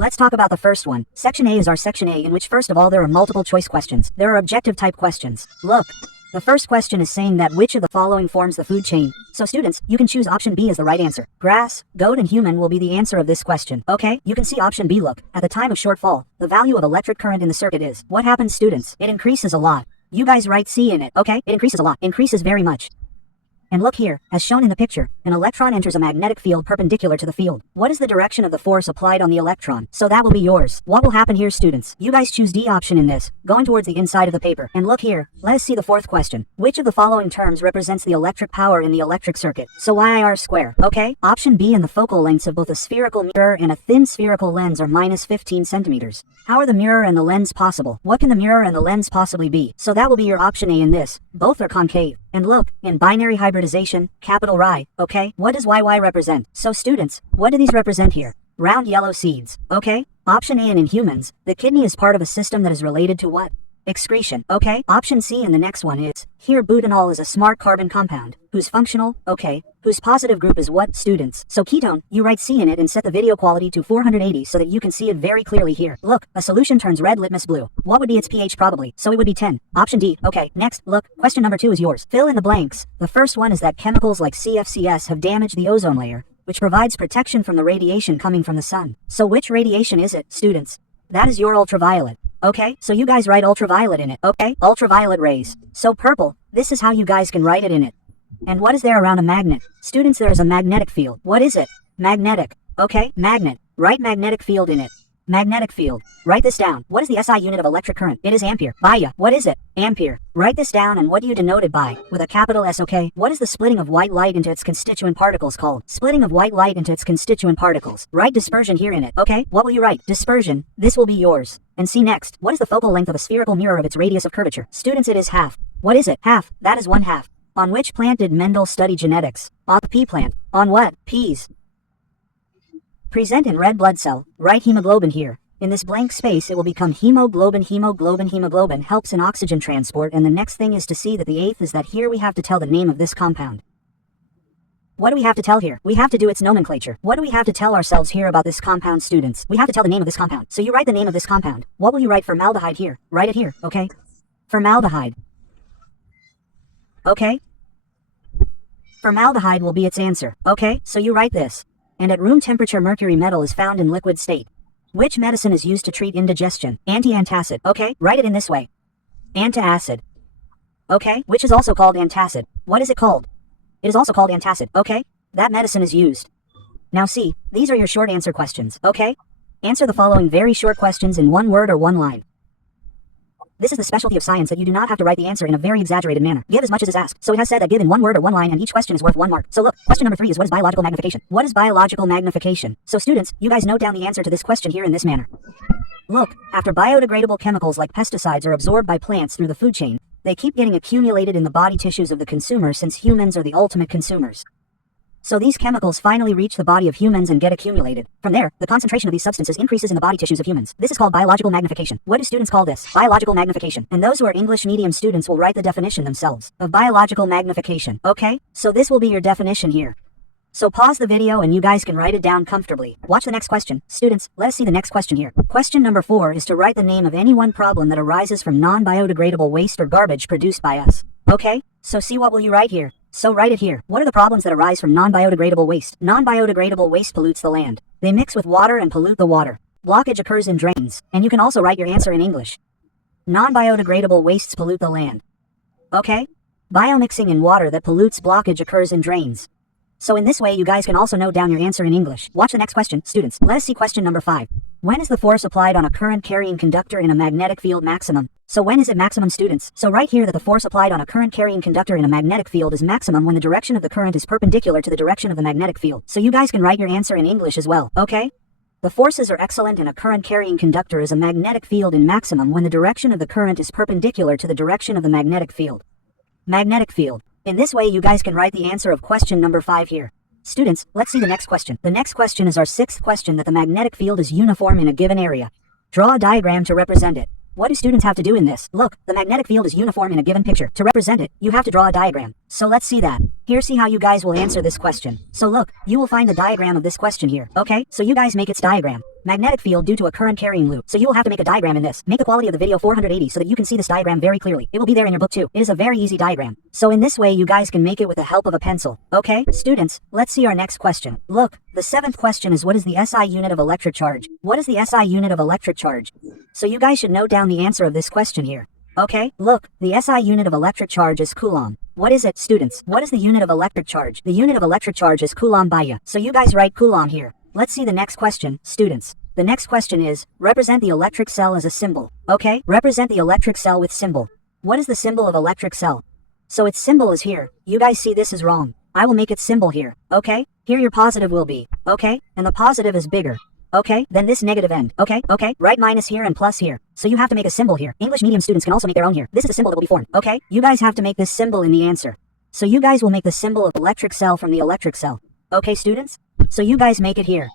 Let's talk about the first one. Section A is our section A, in which first of all there are multiple choice questions. There are objective type questions. Look. The first question is saying that which of the following forms the food chain. So students, you can choose option B as the right answer. Grass, goat and human will be the answer of this question. Okay, you can see option B. Look, at the time of shortfall, the value of electric current in the circuit is. What happens, students? It increases a lot. You guys write C in it. Okay, it increases a lot. Increases very much. And look here, as shown in the picture, an electron enters a magnetic field perpendicular to the field. What is the direction of the force applied on the electron? So that will be yours. What will happen here, students? You guys choose D option in this, going towards the inside of the paper. And look here, let us see the fourth question. Which of the following terms represents the electric power in the electric circuit? So YIR square. Okay, option B, and the focal lengths of both a spherical mirror and a thin spherical lens are minus 15 centimeters. How are the mirror and the lens possible? What can the mirror and the lens possibly be? So that will be your option A in this. Both are concave. And look, in binary hybridization, capital RI, okay, what does YY represent? So students, what do these represent here? Round yellow seeds, okay? Option A, and in humans, the kidney is part of a system that is related to what? Excretion, okay? Option C, and the next one is, here butanol is a smart carbon compound, whose functional, okay, whose positive group is what, students? So ketone, you write C in it and set the video quality to 480 so that you can see it very clearly here. Look, a solution turns red litmus blue. What would be its pH probably? So it would be 10. Option D, okay, next, look, question number 2 is yours. Fill in the blanks. The first one is that chemicals like CFCS have damaged the ozone layer, which provides protection from the radiation coming from the sun. So which radiation is it, students? That is your ultraviolet. Okay, so you guys write ultraviolet in it, okay? Ultraviolet rays. So purple, this is how you guys can write it in it. And what is there around a magnet? Students, there is a magnetic field. What is it? Magnetic. Okay, magnet. Write magnetic field in it. Magnetic field. Write this down. What is the SI unit of electric current? It is ampere. Baya. What is it? Ampere. Write this down, and what do you denote it by? With a capital S, okay? What is the splitting of white light into its constituent particles called? Splitting of white light into its constituent particles. Write dispersion here in it, okay? What will you write? Dispersion. This will be yours. And see next. What is the focal length of a spherical mirror of its radius of curvature? Students, it is half. What is it? Half. That is 1/2. On which plant did Mendel study genetics? On the pea plant. On what? Peas. Present in red blood cell. Write hemoglobin here. In this blank space it will become hemoglobin. Hemoglobin helps in oxygen transport, and the next thing is to see that the eighth is that here we have to tell the name of this compound. What do we have to tell here? We have to do its nomenclature. What do we have to tell ourselves here about this compound, students? We have to tell the name of this compound. So you write the name of this compound. What will you write? Formaldehyde here. Write it here, okay? Formaldehyde. Okay? Formaldehyde will be its answer, okay? So you write this. And at room temperature mercury metal is found in liquid state. Which medicine is used to treat indigestion? Anti-antacid, okay? Write it in this way. Antacid. Okay? Which is also called antacid. What is it called? It is also called antacid, okay? That medicine is used. Now see, these are your short answer questions, okay? Answer the following very short questions in one word or one line. This is the specialty of science, that you do not have to write the answer in a very exaggerated manner. Give as much as is asked. So it has said that give in one word or one line, and each question is worth 1 mark. So look, question number 3 is, what is biological magnification? What is biological magnification? So students, you guys note down the answer to this question here in this manner. Look, after biodegradable chemicals like pesticides are absorbed by plants through the food chain, they keep getting accumulated in the body tissues of the consumer, since humans are the ultimate consumers. So these chemicals finally reach the body of humans and get accumulated. From there, the concentration of these substances increases in the body tissues of humans. This is called biological magnification. What do students call this? Biological magnification. And those who are English medium students will write the definition themselves of biological magnification. Okay? So this will be your definition here. So pause the video and you guys can write it down comfortably. Watch the next question. Students, let us see the next question here. Question number 4 is to write the name of any one problem that arises from non-biodegradable waste or garbage produced by us. Okay? So see, what will you write here? So write it here. What are the problems that arise from non-biodegradable waste? Non-biodegradable waste pollutes the land. They mix with water and pollute the water. Blockage occurs in drains. And you can also write your answer in English. Non-biodegradable wastes pollute the land. Okay? Biomixing in water that pollutes blockage occurs in drains. So in this way you guys can also note down your answer in English. Watch the next question, students. Let us see question number 5. When is the force applied on a current carrying conductor in a magnetic field maximum? So when is it maximum, students? So write here that the force applied on a current carrying conductor in a magnetic field is maximum when the direction of the current is perpendicular to the direction of the magnetic field. So you guys can write your answer in English as well, okay? The forces are excellent in a current carrying conductor is a magnetic field in maximum when the direction of the current is perpendicular to the direction of the magnetic field. Magnetic field. In this way you guys can write the answer of question number 5 here. Students, let's see the next question. The next question is our 6th question, that the magnetic field is uniform in a given area. Draw a diagram to represent it. What do students have to do in this? Look, the magnetic field is uniform in a given picture. To represent it, you have to draw a diagram. So let's see that. Here, see how you guys will answer this question. So look, you will find the diagram of this question here, okay? So you guys make its diagram. magnetic field due to a current carrying loop. So you will have to make a diagram in this. Make the quality of the video 480 so that you can see this diagram very clearly. It will be there in your book too. It is a very easy diagram. So in this way you guys can make it with the help of a pencil. Okay, students, let's see our next question. Look, the 7th question is what is the SI unit of electric charge? What is the SI unit of electric charge? So you guys should note down the answer of this question here. Okay, look, the SI unit of electric charge is Coulomb. What is it, students? What is the unit of electric charge? The unit of electric charge is Coulomb by Ya. So you guys write Coulomb here. Let's see the next question, students. The next question is, represent the electric cell as a symbol. Okay, represent the electric cell with symbol. What is the symbol of electric cell? So its symbol is here. You guys see this is wrong. I will make its symbol here. Okay, here your positive will be. Okay, and the positive is bigger. Okay, then this negative end. Okay, write minus here and plus here. So you have to make a symbol here. English medium students can also make their own here. This is the symbol that will be formed. Okay, you guys have to make this symbol in the answer. So you guys will make the symbol of electric cell from the electric cell. Okay, students? So you guys make it here.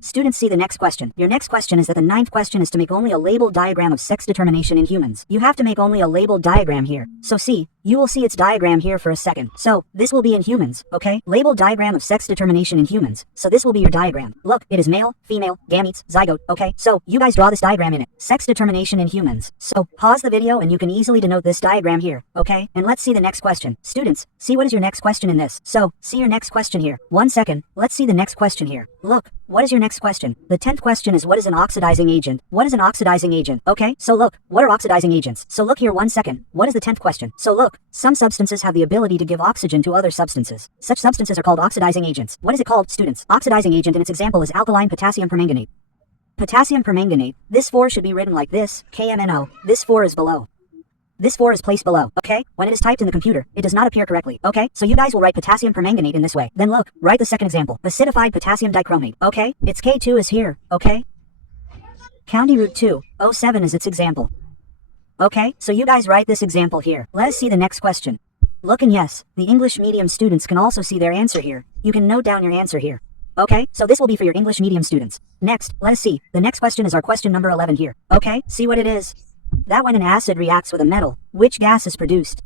Students, see the next question. Your next question is that the 9th question is to make only a labeled diagram of sex determination in humans. You have to make only a labeled diagram here. So see, you will see its diagram here for a second. So, this will be in humans, okay? Labeled diagram of sex determination in humans. So this will be your diagram. Look, it is male, female, gametes, zygote, okay? So, you guys draw this diagram in it. Sex determination in humans. So, pause the video and you can easily denote this diagram here, okay? And let's see the next question. Students, see what is your next question in this. So, see your next question here. 1 second, let's see the next question here. Look, what is your next question? The 10th question is what is an oxidizing agent? What is an oxidizing agent? Okay, so look, what are oxidizing agents? So look here 1 second. What is the 10th question? So look, some substances have the ability to give oxygen to other substances. Such substances are called oxidizing agents. What is it called, students? Oxidizing agent in its example is alkaline potassium permanganate. Potassium permanganate, this 4 should be written like this, KMNO, this 4 is below. This 4 is placed below, okay? When it is typed in the computer, it does not appear correctly, okay? So you guys will write potassium permanganate in this way. Then look, write the second example, acidified potassium dichromate, okay? Its K2 is here, okay? County Route 207 is its example. Okay, so you guys write this example here. Let us see the next question. Look, and yes, the English medium students can also see their answer here. You can note down your answer here. Okay, so this will be for your English medium students. Next, let us see. The next question is our question number 11 here. Okay, see what it is? That when an acid reacts with a metal, which gas is produced?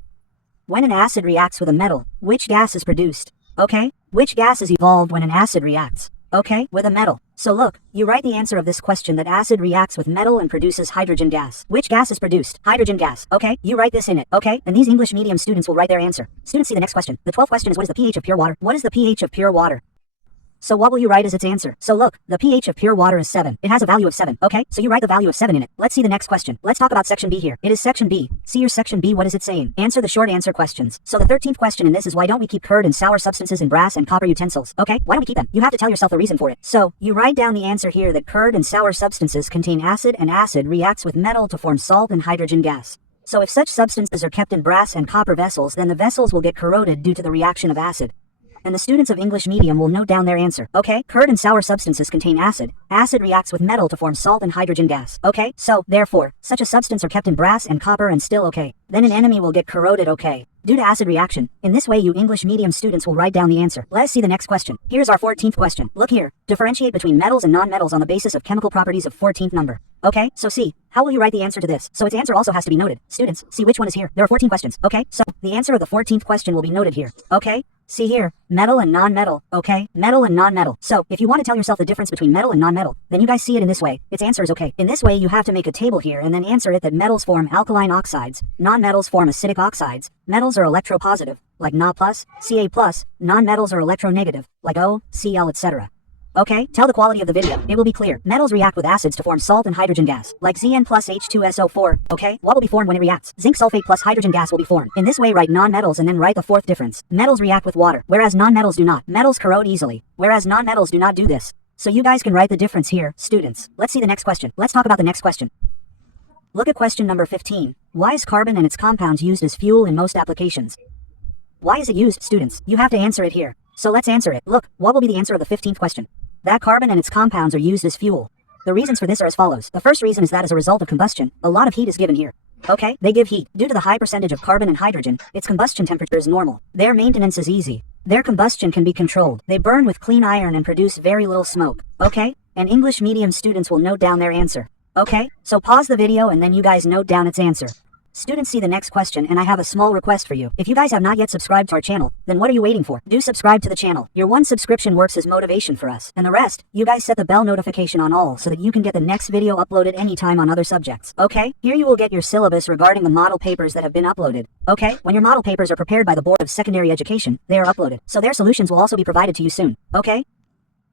When an acid reacts with a metal, which gas is produced? Okay, which gas is evolved when an acid reacts? Okay, with a metal. So look, you write the answer of this question that acid reacts with metal and produces hydrogen gas. Which gas is produced? Hydrogen gas. Okay, you write this in it. Okay, and these English medium students will write their answer. Students, see the next question. The 12th question is what is the pH of pure water? What is the pH of pure water? So what will you write as its answer? So look, the pH of pure water is 7. It has a value of 7. Okay, so you write the value of 7 in it. Let's see the next question. Let's talk about section B here. It is section B. See your section B, what is it saying? Answer the short answer questions. So the 13th question in this is why don't we keep curd and sour substances in brass and copper utensils? Okay, why don't we keep them? You have to tell yourself the reason for it. So, you write down the answer here that curd and sour substances contain acid and acid reacts with metal to form salt and hydrogen gas. So if such substances are kept in brass and copper vessels, then the vessels will get corroded due to the reaction of acid. And the students of English medium will note down their answer. Okay, curd and sour substances contain acid. Acid reacts with metal to form salt and hydrogen gas. Okay, so, therefore, such a substance are kept in brass and copper and still okay. Then an enemy will get corroded, okay, due to acid reaction. In this way you English medium students will write down the answer. Let us see the next question. Here's our 14th question. Look here. Differentiate between metals and non-metals on the basis of chemical properties of 14th number. Okay, so see, how will you write the answer to this? So its answer also has to be noted. Students, see which one is here. There are 14 questions. Okay, so the answer of the 14th question will be noted here. Okay? See here, metal and non-metal, okay? Metal and non-metal. So, if you want to tell yourself the difference between metal and non-metal, then you guys see it in this way. Its answer is okay. In this way, you have to make a table here and then answer it that metals form alkaline oxides, non-metals form acidic oxides, metals are electropositive, like Na+, Ca+, non-metals are electronegative, like O, Cl, etc. Okay, tell the quality of the video. It will be clear. Metals react with acids to form salt and hydrogen gas, like Zn plus H2SO4. Okay, what will be formed when it reacts? Zinc sulfate plus hydrogen gas will be formed. In this way, write non-metals and then write the fourth difference. Metals react with water, whereas non-metals do not. Metals corrode easily, whereas non-metals do not do this. So you guys can write the difference here, students. Let's see the next question. Let's talk about the next question. Look at question number 15. Why is carbon and its compounds used as fuel in most applications? Why is it used, students? You have to answer it here. So let's answer it. Look, what will be the answer of the 15th question? That carbon and its compounds are used as fuel. The reasons for this are as follows. The first reason is that as a result of combustion, a lot of heat is given here. Okay, they give heat. Due to the high percentage of carbon and hydrogen, its combustion temperature is normal. Their maintenance is easy. Their combustion can be controlled. They burn with clean iron and produce very little smoke. Okay, and English medium students will note down their answer. Okay, so pause the video and then you guys note down its answer. students see the next question and I have a small request for you. If you guys have not yet subscribed to our channel, then what are you waiting for? Do subscribe to the channel. Your one subscription works as motivation for us. And the rest, you guys set the bell notification on all so that you can get the next video uploaded anytime on other subjects. Okay? Here you will get your syllabus regarding the model papers that have been uploaded. Okay? When your model papers are prepared by the Board of Secondary Education, they are uploaded. So their solutions will also be provided to you soon. Okay?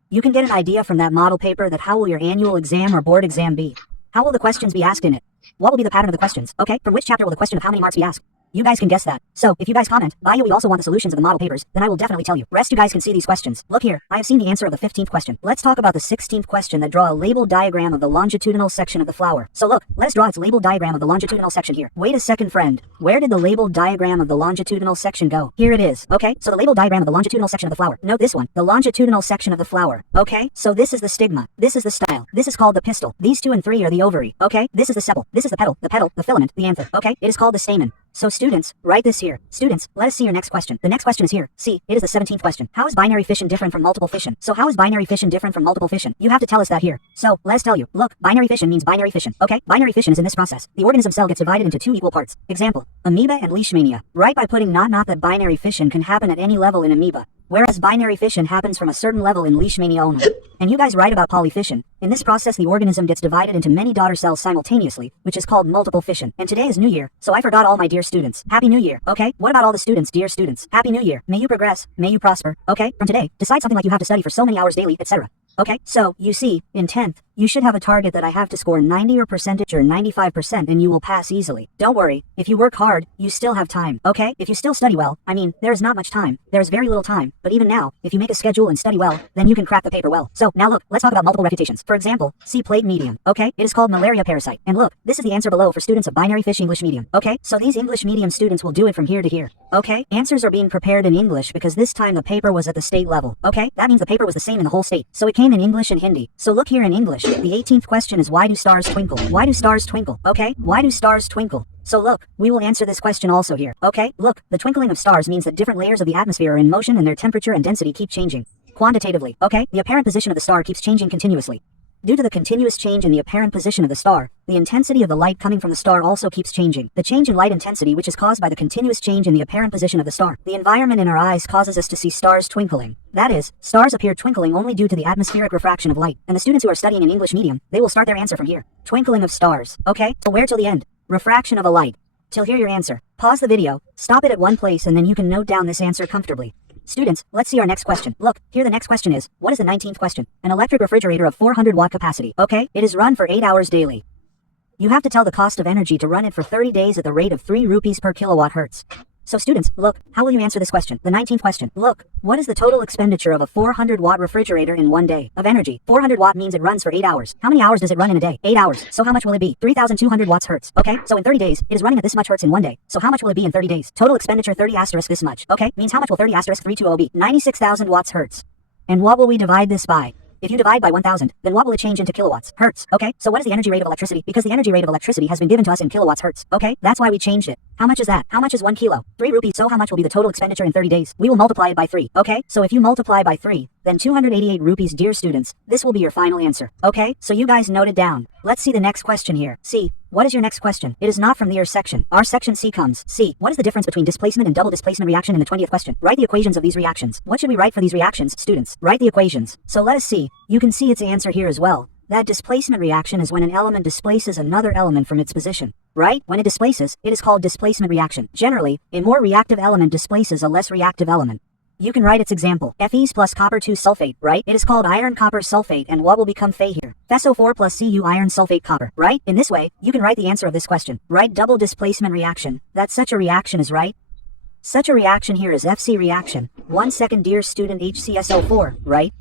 You can get an idea from that model paper that how will your annual exam or board exam be? How will the questions be asked in it? What will be the pattern of the questions? Okay, from which chapter will the question of how many marks be asked? You guys can guess that. So, if you guys comment, Bio, we also want the solutions of the model papers, then I will definitely tell you. Rest you guys can see these questions. Look here, I have seen the answer of the 15th question. Let's talk about the 16th question that draw a labeled diagram of the longitudinal section of the flower. So look, let's draw its labeled diagram of the longitudinal section here. Wait a second, friend. Where did the labeled diagram of the longitudinal section go? Here it is. Okay, so the labeled diagram of the longitudinal section of the flower. Note this one, the longitudinal section of the flower. Okay, so this is the stigma. This is the style. This is called the pistil. These 2 and 3 are the ovary. Okay, this is the sepal. This is the petal, the filament, the anther. Okay, it is called the stamen. So students, write this here. Students, let us see your next question. The next question is here. See, it is the 17th question. How is binary fission different from multiple fission? So how is binary fission different from multiple fission? You have to tell us that here. So, let's tell you. Look, binary fission means binary fission. Okay, binary fission is in this process. The organism cell gets divided into 2 equal parts. Example, amoeba and leishmania. Write by putting not that binary fission can happen at any level in amoeba, whereas binary fission happens from a certain level in leishmania only. And you guys write about polyfission. In this process, the organism gets divided into many daughter cells simultaneously, which is called multiple fission. And today is New Year, so I forgot all my dear students. Happy New Year, okay? What about all the students, dear students? Happy New Year. May you progress, may you prosper, okay? From today, decide something like you have to study for so many hours daily, etc. Okay, so, you see, in 10th, you should have a target that I have to score 90 or percentage or 95% and you will pass easily. Don't worry, if you work hard, you still have time, okay? If you still study well, I mean, there is not much time, there is very little time, but even now, if you make a schedule and study well, then you can crack the paper well. So, now look, let's talk about multiple refutations. For example, C plate medium, okay? It is called malaria parasite. And look, this is the answer below for students of binary fish English medium, okay? So these English medium students will do it from here to here, okay? Answers are being prepared in English because this time the paper was at the state level, okay? That means the paper was the same in the whole state. So it came in English and Hindi. So look here in English, the 18th question is why do stars twinkle? Why do stars twinkle? Okay, why do stars twinkle? So look, we will answer this question also here, okay? Look, the twinkling of stars means that different layers of the atmosphere are in motion and their temperature and density keep changing. Quantitatively, okay? The apparent position of the star keeps changing continuously. Due to the continuous change in the apparent position of the star, the intensity of the light coming from the star also keeps changing. The change in light intensity which is caused by the continuous change in the apparent position of the star. The environment in our eyes causes us to see stars twinkling. That is, stars appear twinkling only due to the atmospheric refraction of light. And the students who are studying in English medium, they will start their answer from here. Twinkling of stars. Okay, so where till the end? Refraction of a light. Till here your answer. Pause the video, stop it at one place and then you can note down this answer comfortably. Students, let's see our next question. Look, here the next question is, what is the 19th question? An electric refrigerator of 400 watt capacity. Okay, it is run for 8 hours daily. You have to tell the cost of energy to run it for 30 days at the rate of 3 rupees per kilowatt hertz. So students, look, how will you answer this question? The 19th question. Look, what is the total expenditure of a 400 watt refrigerator in 1 day of energy? 400 watt means it runs for 8 hours. How many hours does it run in a day? 8 hours. So how much will it be? 3,200 watts hertz. Okay, so in 30 days, it is running at this much hertz in 1 day. So how much will it be in 30 days? Total expenditure 30 asterisk this much. Okay, means how much will 30 asterisk 320 be? 96,000 watts hertz. And what will we divide this by? If you divide by 1000, then what will it change into kilowatts? Hertz. Okay, so what is the energy rate of electricity? Because the energy rate of electricity has been given to us in kilowatts hertz. Okay, that's why we changed it. How much is that? How much is 1 kilo? 3 rupees. So how much will be the total expenditure in 30 days? We will multiply it by 3. Okay, so if you multiply by 3, then 288 rupees, dear students. This will be your final answer. Okay, so you guys note it down. Let's see the next question here. C. What is your next question? It is not from the R section. Our section C comes. C. What is the difference between displacement and double displacement reaction in the 20th question? Write the equations of these reactions. What should we write for these reactions, students? Write the equations. So let us see. You can see its answer here as well. That displacement reaction is when an element displaces another element from its position. Right? When it displaces, it is called displacement reaction. Generally, a more reactive element displaces a less reactive element. You can write its example. Fe plus copper 2 sulfate, right? It is called iron copper sulfate, and what will become Fe here? FeSO4 plus Cu iron sulfate copper, right? In this way, you can write the answer of this question. Write double displacement reaction. That such a reaction is right. Such a reaction here is FC reaction. 1 second, dear student, HCSO4, right?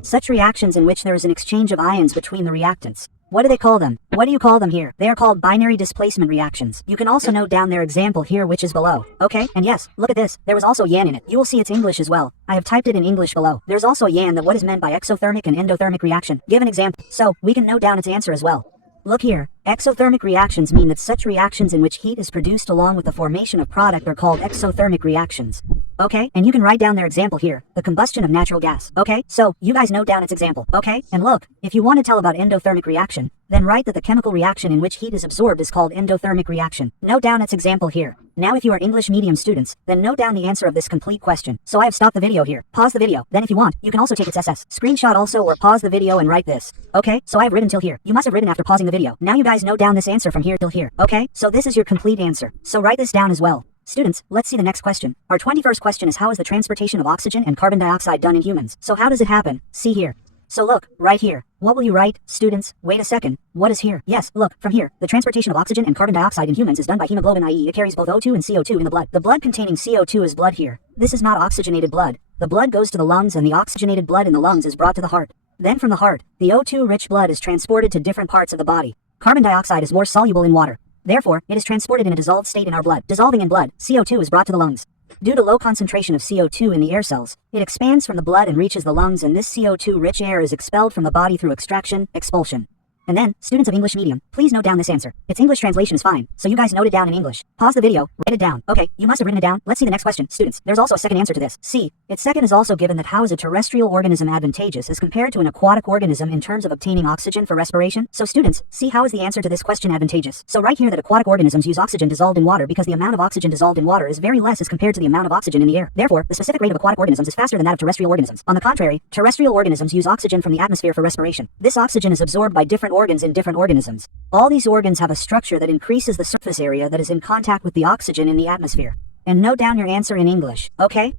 Such reactions in which there is an exchange of ions between the reactants. What do they call them? What do you call them here? They are called binary displacement reactions. You can also note down their example here, which is below. Okay, and yes, look at this. There was also yan in it. You will see its English as well. I have typed it in English below. There's also yan that what is meant by exothermic and endothermic reaction. Give an example. So, we can note down its answer as well. Look here. Exothermic reactions mean that such reactions in which heat is produced along with the formation of product are called exothermic reactions. okay? And you can write down their example here, the combustion of natural gas, okay? So, you guys note down its example, okay? And look, if you want to tell about endothermic reaction, then write that the chemical reaction in which heat is absorbed is called endothermic reaction. Note down its example here. Now if you are English medium students, then note down the answer of this complete question. So I have stopped the video here. Pause the video. Then if you want, you can also take its SS screenshot also, or pause the video and write this. Okay, so I have written till here. You must have written after pausing the video. Now you guys note down this answer from here till here. Okay, so this is your complete answer. So write this down as well. Students, let's see the next question. Our 21st question is, how is the transportation of oxygen and carbon dioxide done in humans? So how does it happen? See here. So look, right here. What will you write? Students, wait a second. What is here? Yes, look, from here. The transportation of oxygen and carbon dioxide in humans is done by hemoglobin, i.e. it carries both O2 and CO2 in the blood. The blood containing CO2 is blood here. This is not oxygenated blood. The blood goes to the lungs, and the oxygenated blood in the lungs is brought to the heart. Then from the heart, the O2-rich blood is transported to different parts of the body. Carbon dioxide is more soluble in water. Therefore, it is transported in a dissolved state in our blood. Dissolving in blood, CO2 is brought to the lungs. Due to low concentration of CO2 in the air cells, it expands from the blood and reaches the lungs, and this CO2-rich air is expelled from the body through extraction, expulsion. And then, students of English medium, please note down this answer. Its English translation is fine, so you guys note it down in English. Pause the video, write it down. Okay, you must have written it down. Let's see the next question. Students, there's also a second answer to this. See, its second is also given, that how is a terrestrial organism advantageous as compared to an aquatic organism in terms of obtaining oxygen for respiration? So students, see, how is the answer to this question advantageous? So write here that aquatic organisms use oxygen dissolved in water because the amount of oxygen dissolved in water is very less as compared to the amount of oxygen in the air. Therefore, the specific rate of aquatic organisms is faster than that of terrestrial organisms. On the contrary, terrestrial organisms use oxygen from the atmosphere for respiration. This oxygen is absorbed by different organs in different organisms. All these organs have a structure that increases the surface area that is in contact with the oxygen in the atmosphere. And note down your answer in English, okay?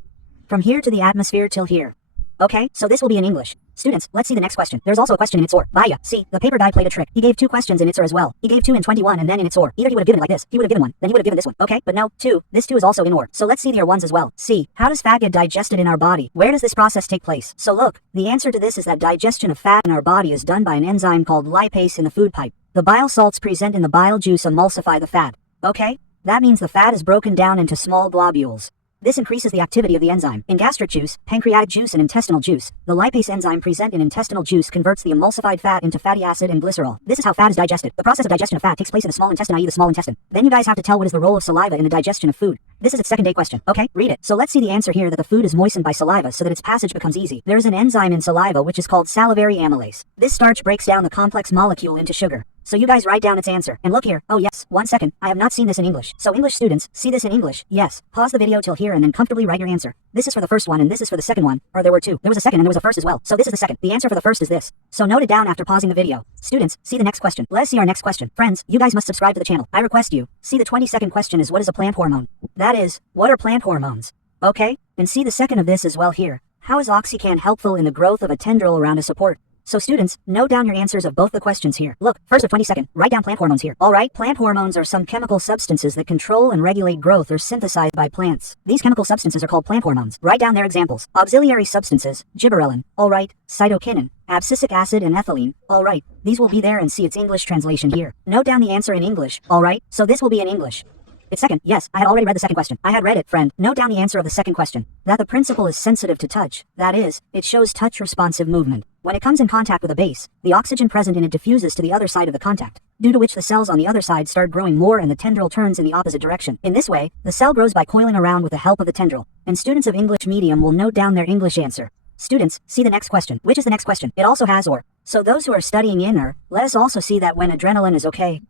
From here to the atmosphere till here. Okay, so this will be in English. Students, let's see the next question. There's also a question in its or. Vaya, see, the paper guy played a trick. He gave 2 questions in its or as well. He gave 2 in 21 and then in its or. Either he would have given it like this, he would have given 1, then he would have given this one. Okay, but no, 2. This 2 is also in or. So let's see the or ones as well. See, how does fat get digested in our body? Where does this process take place? So look, the answer to this is that digestion of fat in our body is done by an enzyme called lipase in the food pipe. The bile salts present in the bile juice emulsify the fat. Okay? That means the fat is broken down into small globules. This increases the activity of the enzyme. In gastric juice, pancreatic juice, and intestinal juice, the lipase enzyme present in intestinal juice converts the emulsified fat into fatty acid and glycerol. This is how fat is digested. The process of digestion of fat takes place in the small intestine, i.e. the small intestine. Then you guys have to tell what is the role of saliva in the digestion of food. This is its second day question. Okay, read it. So let's see the answer here, that the food is moistened by saliva so that its passage becomes easy. There is an enzyme in saliva which is called salivary amylase. This starch breaks down the complex molecule into sugar. So you guys write down its answer. And look here. Oh yes, 1 second. I have not seen this in English. So English students, see this in English? Yes. Pause the video till here and then comfortably write your answer. This is for the first one and this is for the second one. Or there were 2. There was a second and there was a first as well. So this is the second. The answer for the first is this. So note it down after pausing the video. Students, see the next question. Let us see our next question. Friends, you guys must subscribe to the channel. I request you. See the 22nd question is, what is a plant hormone? That is, what are plant hormones? Okay? And see the second of this as well here. How is oxycan helpful in the growth of a tendril around a support? So students, note down your answers of both the questions here. Look, first of 22nd, write down plant hormones here. Alright, plant hormones are some chemical substances that control and regulate growth or synthesized by plants. These chemical substances are called plant hormones. Write down their examples. Auxiliary substances, gibberellin. Alright, cytokinin, abscisic acid, and ethylene. Alright, these will be there, and see its English translation here. Note down the answer in English. Alright, so this will be in English. It's second. Yes, I had already read the second question. I had read it, friend. Note down the answer of the second question. That the principle is sensitive to touch. That is, it shows touch-responsive movement. When it comes in contact with a base, the oxygen present in it diffuses to the other side of the contact, due to which the cells on the other side start growing more and the tendril turns in the opposite direction. In this way, the cell grows by coiling around with the help of the tendril. And students of English medium will note down their English answer. Students, see the next question. Which is the next question? It also has or. So those who are studying in or, let us also see that when adrenaline is okay.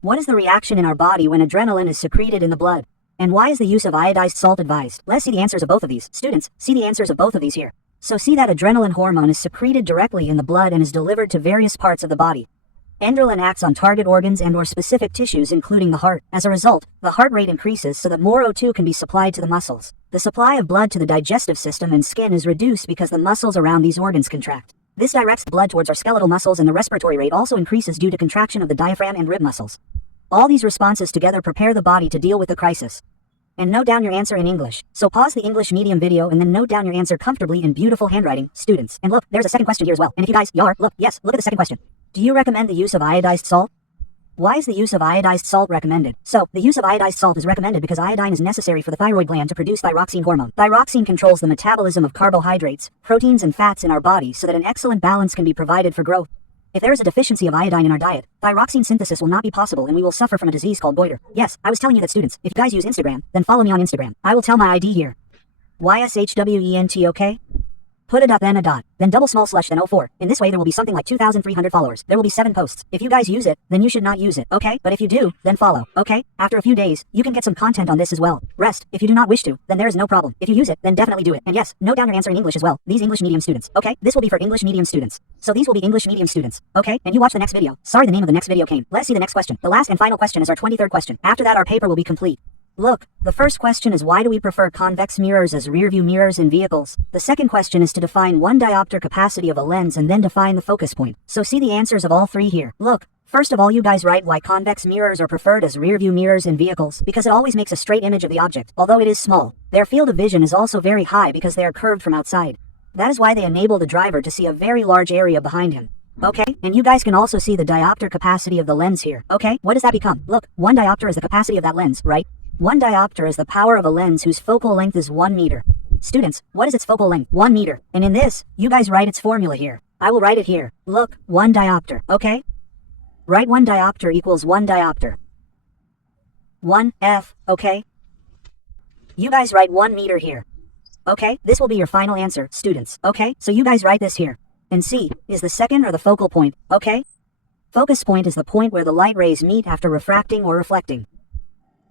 What is the reaction in our body when adrenaline is secreted in the blood? And why is the use of iodized salt advised? Let's see the answers of both of these. Students, see the answers of both of these here. So see that adrenaline hormone is secreted directly in the blood and is delivered to various parts of the body. Adrenaline acts on target organs and/or specific tissues, including the heart. As a result, the heart rate increases so that more O2 can be supplied to the muscles. The supply of blood to the digestive system and skin is reduced because the muscles around these organs contract. This directs the blood towards our skeletal muscles, and the respiratory rate also increases due to contraction of the diaphragm and rib muscles. All these responses together prepare the body to deal with the crisis. And note down your answer in English. So pause the English medium video and then note down your answer comfortably in beautiful handwriting, students. And look, there's a second question here as well. And if you guys, look at the second question. Do you recommend the use of iodized salt? Why is the use of iodized salt recommended? So, the use of iodized salt is recommended because iodine is necessary for the thyroid gland to produce thyroxine hormone. Thyroxine controls the metabolism of carbohydrates, proteins, and fats in our body so that an excellent balance can be provided for growth. If there is a deficiency of iodine in our diet, thyroxine synthesis will not be possible and we will suffer from a disease called goiter. Yes, I was telling you that students, if you guys use Instagram, then follow me on Instagram. I will tell my ID here. YSHWENT, okay? Put a dot then a dot, then double small slash then 04. In this way there will be something like 2,300 followers. There will be 7 posts. If you guys use it, then you should not use it, okay? But if you do, then follow, okay? After a few days, you can get some content on this as well. Rest, if you do not wish to, then there is no problem. If you use it, then definitely do it. And yes, note down your answer in English as well. These English medium students, okay? This will be for English medium students. So these will be English medium students, okay? And you watch the next video. Sorry, the name of the next video came. Let's see the next question. The last and final question is our 23rd question. After that, our paper will be complete. Look, the first question is why do we prefer convex mirrors as rear-view mirrors in vehicles? The second question is to define 1 diopter capacity of a lens and then define the focus point. So see the answers of all 3 here. Look, first of all you guys write why convex mirrors are preferred as rear-view mirrors in vehicles because it always makes a straight image of the object, although it is small. Their field of vision is also very high because they are curved from outside. That is why they enable the driver to see a very large area behind him. Okay, and you guys can also see the diopter capacity of the lens here. Okay, what does that become? Look, 1 diopter is the capacity of that lens, right? 1 diopter is the power of a lens whose focal length is 1 meter. Students, what is its focal length? 1 meter. And in this, you guys write its formula here. I will write it here. Look, 1 diopter, okay? Write 1 diopter equals 1 diopter. 1 F, okay? You guys write 1 meter here. Okay, this will be your final answer, students, okay? So you guys write this here. And C is the second or the focal point, okay? Focus point is the point where the light rays meet after refracting or reflecting.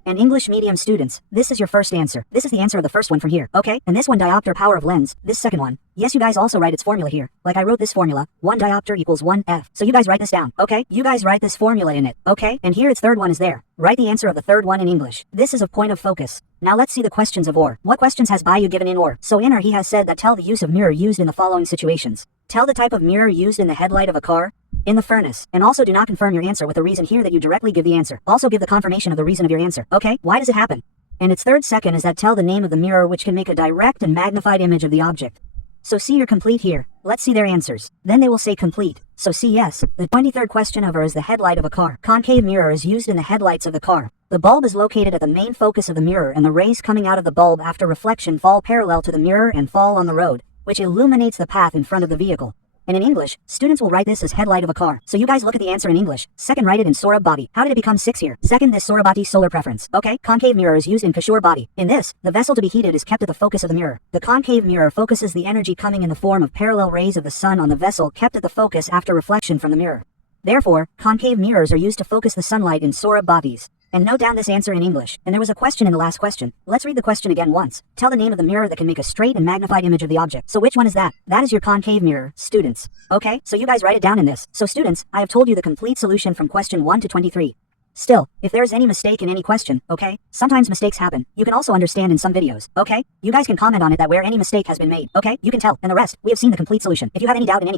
And English medium students, this is your first answer. This is the answer of the first one from here, okay? And this 1 diopter power of lens, this second one. Yes, you guys also write its formula here. Like I wrote this formula, 1 diopter equals 1 F. So you guys write this down, okay? You guys write this formula in it, okay? And here its third one is there. Write the answer of the third one in English. This is a point of focus. Now let's see the questions of or. What questions has Bayu given in or? So in or he has said that tell the use of mirror used in the following situations. Tell the type of mirror used in the headlight of a car, in the furnace, and also do not confirm your answer with the reason here that you directly give the answer. Also give the confirmation of the reason of your answer. Okay, why does it happen? And its third second is that tell the name of the mirror which can make a direct and magnified image of the object. So see your complete here. Let's see their answers. Then they will say complete. So see yes. The 23rd question of or is the headlight of a car. Concave mirror is used in the headlights of the car. The bulb is located at the main focus of the mirror and the rays coming out of the bulb after reflection fall parallel to the mirror and fall on the road, which illuminates the path in front of the vehicle. And in English, students will write this as headlight of a car. So you guys look at the answer in English. Second, write it in Saurabh body. How did it become 6 here? Second, this Saurabhati solar preference. Okay, concave mirror is used in Kishore body. In this, the vessel to be heated is kept at the focus of the mirror. The concave mirror focuses the energy coming in the form of parallel rays of the sun on the vessel kept at the focus after reflection from the mirror. Therefore, concave mirrors are used to focus the sunlight in Saurabh bodies. And note down this answer in English. And there was a question in the last question. Let's read the question again once. Tell the name of the mirror that can make a straight and magnified image of the object. So which one is that? That is your concave mirror, students. Okay, so you guys write it down in this. So students, I have told you the complete solution from question 1 to 23. Still, if there is any mistake in any question, okay? Sometimes mistakes happen. You can also understand in some videos, okay? You guys can comment on it that where any mistake has been made, okay? You can tell. And the rest, we have seen the complete solution. If you have any doubt in any